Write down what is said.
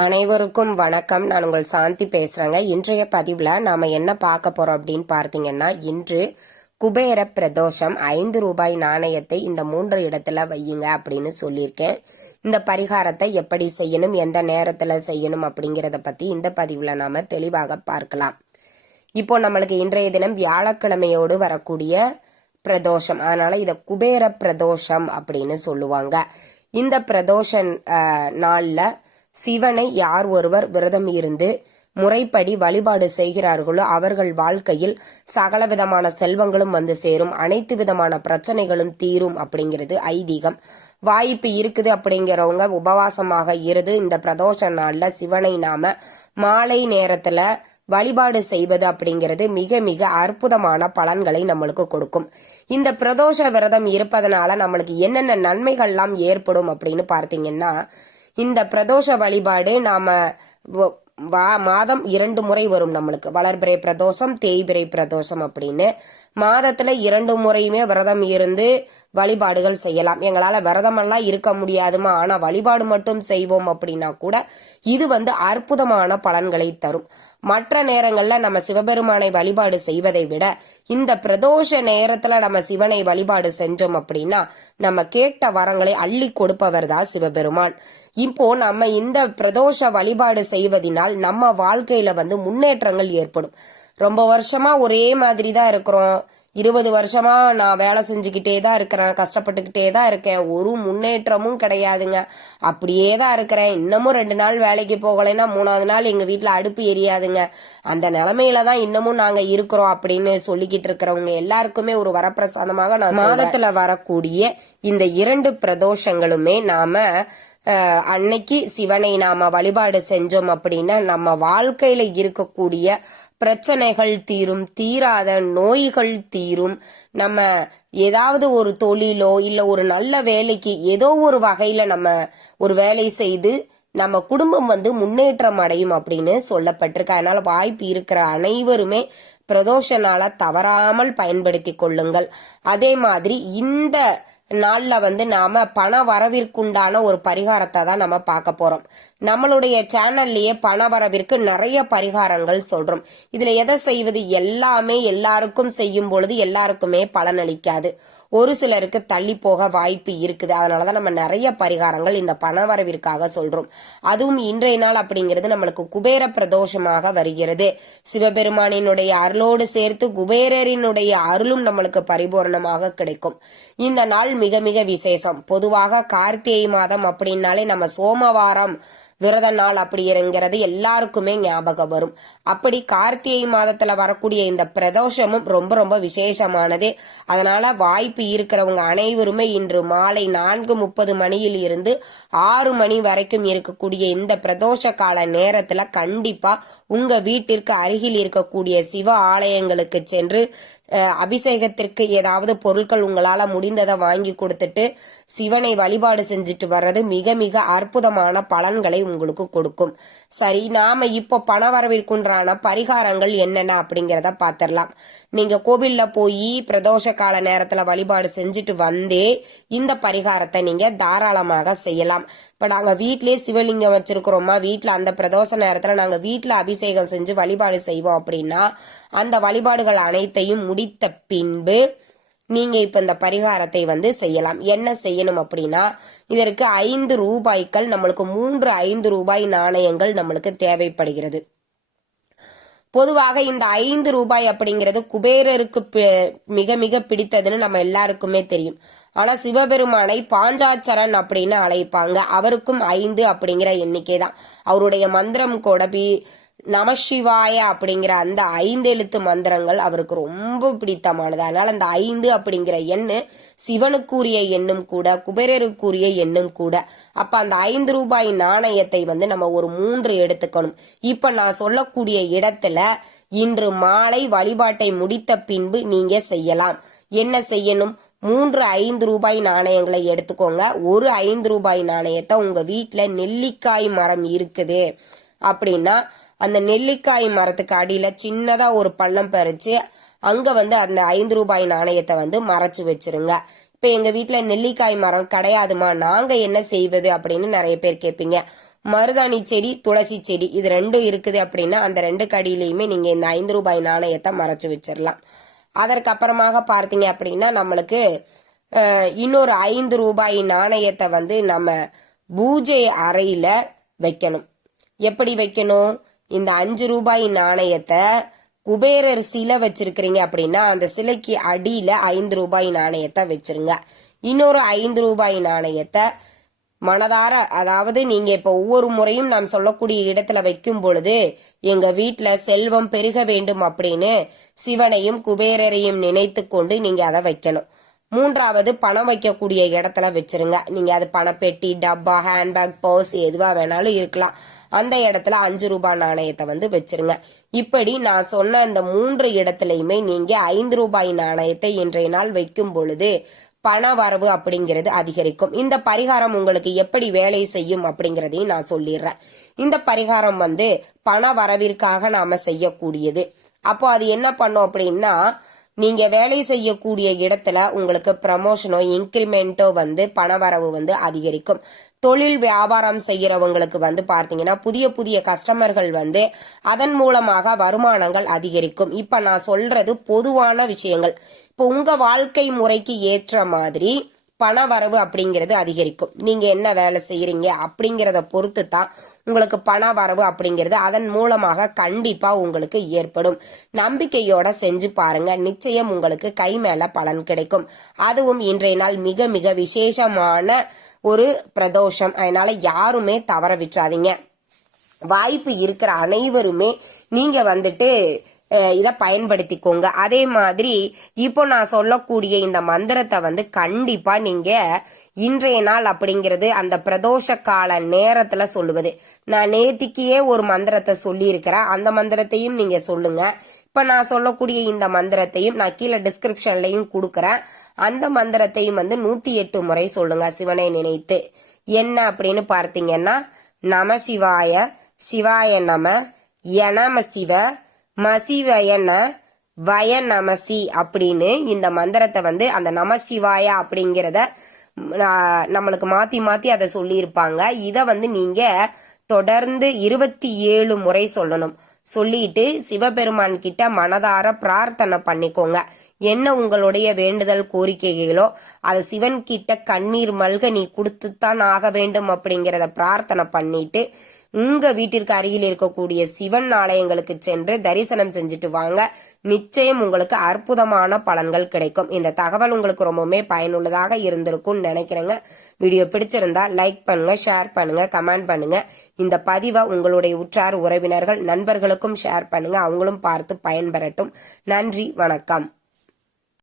அனைவருக்கும் வணக்கம். நான் உங்கள் சாந்தி பேசுகிறேங்க இன்றைய பதிவில் நாம் என்ன பார்க்க போகிறோம் அப்படின்னு பார்த்தீங்கன்னா இன்று குபேர பிரதோஷம். ஐந்து ரூபாய் நாணயத்தை இந்த மூன்று இடத்துல வையுங்க அப்படின்னு சொல்லியிருக்கேன். இந்த பரிகாரத்தை எப்படி செய்யணும் எந்த நேரத்தில் செய்யணும் அப்படிங்கிறத பற்றி இந்த பதிவில் நாம் தெளிவாக பார்க்கலாம். இப்போ நம்மளுக்கு இன்றைய தினம் வியாழக்கிழமையோடு வரக்கூடிய பிரதோஷம். அதனால் இதை குபேர பிரதோஷம் அப்படின்னு சொல்லுவாங்க. இந்த பிரதோஷன் நாளில் சிவனை யார் ஒருவர் விரதம் இருந்து முறைப்படி வழிபாடு செய்கிறார்களோ அவர்கள் வாழ்க்கையில் சகல விதமான செல்வங்களும் வந்து சேரும். அனைத்து விதமான பிரச்சனைகளும் தீரும் அப்படிங்கிறது ஐதீகம். வாய்ப்பு இருக்குது அப்படிங்கிறவங்க உபவாசமாக இருந்து இந்த பிரதோஷ நாளில் சிவனை நாம மாலை நேரத்துல வழிபாடு செய்வது அப்படிங்கிறது மிக மிக அற்புதமான பலன்களை நம்மளுக்கு கொடுக்கும். இந்த பிரதோஷ விரதம் இருப்பதனால நம்மளுக்கு என்னென்ன நன்மைகள்லாம் ஏற்படும் அப்படின்னு பார்த்தீங்கன்னா இந்த பிரதோஷ வழிபாடு நாம வ- வா மாதம் இரண்டு முறை வரும் நம்மளுக்கு. வளர்பிறை பிரதோஷம் தேய்பிறை பிரதோஷம் அப்படின்னு. மாதத்துல இரண்டு முறையுமே விரதம் இருந்து வழிபாடுகள் செய்யலாம். எங்களால விரதமெல்லாம் இருக்க முடியாதுமா. ஆனா வழிபாடு மட்டும் செய்வோம் அப்படின்னா கூட இது வந்து அற்புதமான பலன்களை தரும். மற்ற நேரங்கள்ல நம்ம சிவபெருமானை வழிபாடு செய்வதை விட இந்த பிரதோஷ நேரத்துல நம்ம சிவனை வழிபாடு செஞ்சோம் அப்படின்னா நம்ம கேட்ட வரங்களை அள்ளி கொடுப்பவர் தான் சிவபெருமான். இப்போ நம்ம இந்த பிரதோஷ வழிபாடு செய்வதனால் நம்ம வாழ்க்கையில வந்து முன்னேற்றங்கள் ஏற்படும். ரொம்ப வருஷமா ஒரே மாதிரி தான் இருக்கிறோம். இருபது வருஷமா நான் வேலை செஞ்சுக்கிட்டே தான் இருக்கிறேன் கஷ்டப்பட்டுக்கிட்டே தான் இருக்கேன். ஒரு முன்னேற்றமும் கிடையாதுங்க. அப்படியே தான் இருக்கிறேன். இன்னமும் ரெண்டு நாள் வேலைக்கு போகலைன்னா மூணாவது நாள் எங்கள் வீட்டில் அடுப்பு எரியாதுங்க. அந்த நிலமையில தான் இன்னமும் நாங்கள் இருக்கிறோம் அப்படின்னு சொல்லிக்கிட்டு இருக்கிறவங்க எல்லாருக்குமே ஒரு வரப்பிரசாதமாக நான் மாதத்தில் வரக்கூடிய இந்த இரண்டு பிரதோஷங்களுமே நாம அன்னைக்கு சிவனை நாம வழிபாடு செஞ்சோம் அப்படின்னா நம்ம வாழ்க்கையில இருக்கக்கூடிய பிரச்சனைகள் தீரும் தீராத நோய்கள் தீரும். நம்ம ஏதாவது ஒரு தொழிலோ இல்ல ஒரு நல்ல வேலைக்கு ஏதோ ஒரு வகையில நம்ம ஒரு வேலை செய்து நம்ம குடும்பம் வந்து முன்னேற்றம் அடையும் அப்படின்னு சொல்லப்பட்டிருக்கு. அதனால வாய்ப்பு இருக்கிற அனைவருமே பிரதோஷ தவறாமல் பயன்படுத்தி கொள்ளுங்கள். அதே மாதிரி இந்த நாள்ல வந்து நாம பண வரவிற்குண்டான ஒரு பரிகாரத்தை தான் நம்ம பார்க்க போறோம். நம்மளுடைய சேனல்லயே பண வரவிற்கு நிறைய பரிகாரங்கள் சொல்றோம். இதுல எதை செய்வது? எல்லாமே எல்லாருக்கும் செய்யும் பொழுது எல்லாருக்குமே பலனளிக்காது. ஒரு சிலருக்கு தள்ளி போக வாய்ப்பு இருக்குது. அதனாலதான் நம்ம நிறைய பரிகாரங்கள் இந்த பணவரவிற்காக சொல்றோம். அதுவும் இன்றைய நாள் அப்படிங்கிறது நம்மளுக்கு குபேர பிரதோஷமாக வருகிறது. சிவபெருமானினுடைய அருளோடு சேர்த்து குபேரரினுடைய அருளும் நம்மளுக்கு பரிபூரணமாக கிடைக்கும். இந்த நாள் மிக மிக விசேஷம். பொதுவாக கார்த்திகை மாதம் அப்படின்னாலே நம்ம சோமவாரம் விரத நாள் அப்படிங்கிறது எல்லாருக்குமே ஞாபகம் வரும். அப்படி கார்த்திகை மாதத்துல வரக்கூடிய இந்த பிரதோஷமும் ரொம்ப ரொம்ப விசேஷமானது. அதனால வாய்ப்பு இருக்கிறவங்க அனைவருமே இன்று மாலை நான்கு முப்பது மணியில் இருந்து ஆறு மணி வரைக்கும் இருக்கக்கூடிய இந்த பிரதோஷ கால நேரத்துல கண்டிப்பா உங்க வீட்டிற்கு அருகில் இருக்கக்கூடிய சிவ ஆலயங்களுக்கு சென்று அபிஷேகத்திற்கு ஏதாவது பொருட்கள் உங்களால முடிந்ததை வாங்கி கொடுத்துட்டு சிவனை வழிபாடு செஞ்சுட்டு வர்றது மிக மிக அற்புதமான பலன்களை உங்களுக்கு கொடுக்கும். சரி நாம இப்போ பண வரவிற்குன்றான பரிகாரங்கள் என்னென்ன அப்படிங்கிறத பார்த்துடலாம். நீங்க கோவில்ல போய் பிரதோஷ கால நேரத்துல வழிபாடு செஞ்சுட்டு வந்தே இந்த பரிகாரத்தை நீங்க தாராளமாக செய்யலாம். இப்போ நாங்கள் வீட்லயே சிவலிங்கம் வச்சிருக்கிறோமா வீட்டில் அந்த பிரதோஷ நேரத்தில் நாங்கள் வீட்டில் அபிஷேகம் செஞ்சு வழிபாடு செய்வோம் அப்படின்னா அந்த வழிபாடுகள் அனைத்தையும் முடித்த பின்பு நீங்க இப்ப இந்த பரிகாரத்தை வந்து செய்யலாம். என்ன செய்யணும் அப்படின்னா இதற்கு ஐந்து ரூபாய்கள் நம்மளுக்கு மூன்று ஐந்து ரூபாய் நாணயங்கள் நம்மளுக்கு தேவைப்படுகிறது. பொதுவாக இந்த ஐந்து ரூபாய் அப்படிங்கிறது குபேரருக்கு மிக மிக பிடித்ததுன்னு நம்ம எல்லாருக்குமே தெரியும். ஆனா சிவபெருமானை பாஞ்சாச்சரன் அப்படின்னு அழைப்பாங்க. அவருக்கும் ஐந்து அப்படிங்கிற எண்ணிக்கை தான் அவருடைய மந்திரம் கூட பி நமசிவாய அப்படிங்கிற அந்த ஐந்து எழுத்து மந்திரங்கள் அவருக்கு ரொம்ப பிடித்தமானது. அதனால அந்த ஐந்து அப்படிங்கிற எண்ணு சிவனுக்குரிய எண்ணும் கூட குபேரருக்குரிய எண்ணும் கூட. அப்ப அந்த ஐந்து ரூபாய் நாணயத்தை வந்து நம்ம ஒரு மூன்று எடுத்துக்கணும். இப்ப நான் சொல்லக்கூடிய இடத்துல இன்று மாலை வழிபாட்டை முடித்த பின்பு நீங்க செய்யலாம். என்ன செய்யணும்? மூன்று ஐந்து ரூபாய் நாணயங்களை எடுத்துக்கோங்க. ஒரு ஐந்து ரூபாய் நாணயத்தை உங்க வீட்டில் நெல்லிக்காய் மரம் இருக்குது அப்படின்னா அந்த நெல்லிக்காய் மரத்துக்கு அடியில சின்னதா ஒரு பள்ளம் பறிச்சு அங்க வந்து அந்த ஐந்து ரூபாய் நாணயத்தை வந்து மறைச்சு வச்சிருங்க. இப்ப எங்க வீட்டில் நெல்லிக்காய் மரம் கிடையாதுமா? நாங்க என்ன செய்வது அப்படின்னு நிறைய பேர் கேட்பீங்க மருதாணி செடி துளசி செடி இது ரெண்டும் இருக்குது அப்படின்னா அந்த ரெண்டு கடியிலையுமே நீங்க இந்த ஐந்து ரூபாய் நாணயத்தை மறைச்சு வச்சிடலாம் அதற்கப்புறமாக பார்த்தீங்க அப்படின்னா நம்மளுக்கு இன்னொரு ஐந்து ரூபாய் நாணயத்தை வந்து நம்ம பூஜை அறையில வைக்கணும். எப்படி வைக்கணும்? இந்த அஞ்சு ரூபாய் நாணயத்தை குபேரர் சிலை வச்சிருக்கிறீங்க அப்படின்னா அந்த சிலைக்கு அடியில ஐந்து ரூபாய் நாணயத்தை வச்சிருங்க. இன்னொரு ஐந்து ரூபாய் நாணயத்தை மனதார அதாவது நீங்க இப்ப ஒவ்வொரு முறையும் நாம் சொல்லக்கூடிய இடத்துல வைக்கும் பொழுது எங்க வீட்டுல செல்வம் பெருக வேண்டும் அப்படின்னு சிவனையும் குபேரரையும் நினைத்து கொண்டு நீங்க அதை வைக்கணும். மூன்றாவது பணம் வைக்கக்கூடிய இடத்துல வச்சிருங்க. நீங்க அது பணப்பெட்டி டப்பா ஹேண்ட்பேக் பர்ஸ் எதுவா வேணாலும் இருக்கலாம். அந்த இடத்துல அஞ்சு ரூபாய் நாணயத்தை வந்து வச்சிருங்க. இப்படி நான் சொன்ன இந்த மூன்று இடத்துலயுமே நீங்க ஐந்து ரூபாய் நாணயத்தை இன்றைய நாள் வைக்கும் பொழுது பண வரவு அப்படிங்கிறது அதிகரிக்கும். இந்த பரிகாரம் உங்களுக்கு எப்படி வேலை செய்யும் அப்படிங்கறதையும் நான் சொல்லிடுறேன். இந்த பரிகாரம் வந்து பண வரவிற்காக நாம செய்யக்கூடியது. அப்போ அது என்ன பண்ணும் அப்படின்னா நீங்க வேலை செய்யக்கூடிய இடத்துல உங்களுக்கு ப்ரமோஷனோ இன்க்ரிமெண்ட்டோ வந்து பணவரவு வந்து அதிகரிக்கும். தொழில் வியாபாரம் செய்கிறவங்களுக்கு வந்து பார்த்தீங்கன்னா புதிய புதிய கஸ்டமர்கள் வந்து அதன் மூலமாக வருமானங்கள் அதிகரிக்கும். இப்போ நான் சொல்றது பொதுவான விஷயங்கள். இப்போ உங்க வாழ்க்கை முறைக்கு ஏற்ற மாதிரி பண வரவு அப்படிங்கிறது அதிகரிக்கும். நீங்க என்ன வேலை செய்யறீங்க அப்படிங்கிறத பொறுத்து தான் உங்களுக்கு பண வரவு அப்படிங்கிறது அதன் மூலமாக கண்டிப்பா உங்களுக்கு ஏற்படும். நம்பிக்கையோட செஞ்சு பாருங்க. நிச்சயம் உங்களுக்கு கை மேல பலன் கிடைக்கும். அதுவும் இன்றைய நாள் மிக மிக விசேஷமான ஒரு பிரதோஷம். அதனால யாருமே தவற விட்டுறாதீங்க. வாய்ப்பு இருக்கிற அனைவருமே நீங்க வந்துட்டு இதை பயன்படுத்திக்கோங்க. அதே மாதிரி இப்போ நான் சொல்லக்கூடிய இந்த மந்திரத்தை வந்து கண்டிப்பா நீங்க இன்றைய நாள் அப்படிங்கிறது அந்த பிரதோஷ கால நேரத்துல சொல்லுவது. நான் நேத்திக்கே ஒரு மந்திரத்தை சொல்லியிருக்கிறேன். அந்த மந்திரத்தையும் நீங்க சொல்லுங்க. இப்போ நான் சொல்லக்கூடிய இந்த மந்திரத்தையும் நான் கீழே டிஸ்கிரிப்ஷன்லையும் கொடுக்குறேன். அந்த மந்திரத்தையும் வந்து நூத்தி எட்டு முறை சொல்லுங்க சிவனை நினைத்து. என்ன அப்படின்னு பார்த்தீங்கன்னா நம சிவாய சிவாய நம யனம சிவ மசி வயன வய நமசி அப்படின்னு இந்த மந்திரத்தை வந்து அந்த நமசிவாய அப்படிங்கிறத நம்மளுக்கு மாத்தி மாத்தி அதை சொல்லியிருப்பாங்க. இதை வந்து நீங்க தொடர்ந்து இருபத்தி ஏழு முறை சொல்லணும். சொல்லிட்டு சிவபெருமான் கிட்ட மனதார பிரார்த்தனை பண்ணிக்கோங்க. என்ன உங்களுடைய வேண்டுதல் கோரிக்கைகளோ அதை சிவன் கிட்ட கண்ணீர் மல்க நீ கொடுத்துத்தான் ஆக வேண்டும் அப்படிங்கிறத பிரார்த்தனை பண்ணிட்டு உங்க வீட்டிற்கு அருகில் இருக்கக்கூடிய சிவன் ஆலயங்களுக்கு சென்று தரிசனம் செஞ்சுட்டு வாங்க. நிச்சயம் உங்களுக்கு அற்புதமான பலன்கள் கிடைக்கும். இந்த தகவல் உங்களுக்கு ரொம்பவுமே பயனுள்ளதாக இருந்திருக்கும்னு நினைக்கிறேங்க. வீடியோ பிடிச்சிருந்தா லைக் பண்ணுங்க ஷேர் பண்ணுங்க கமெண்ட் பண்ணுங்க. இந்த பதிவை உங்களுடைய உற்றார் உறவினர்கள் நண்பர்களுக்கும் ஷேர் பண்ணுங்க. அவங்களும் பார்த்து பயன்பெறட்டும். நன்றி வணக்கம்.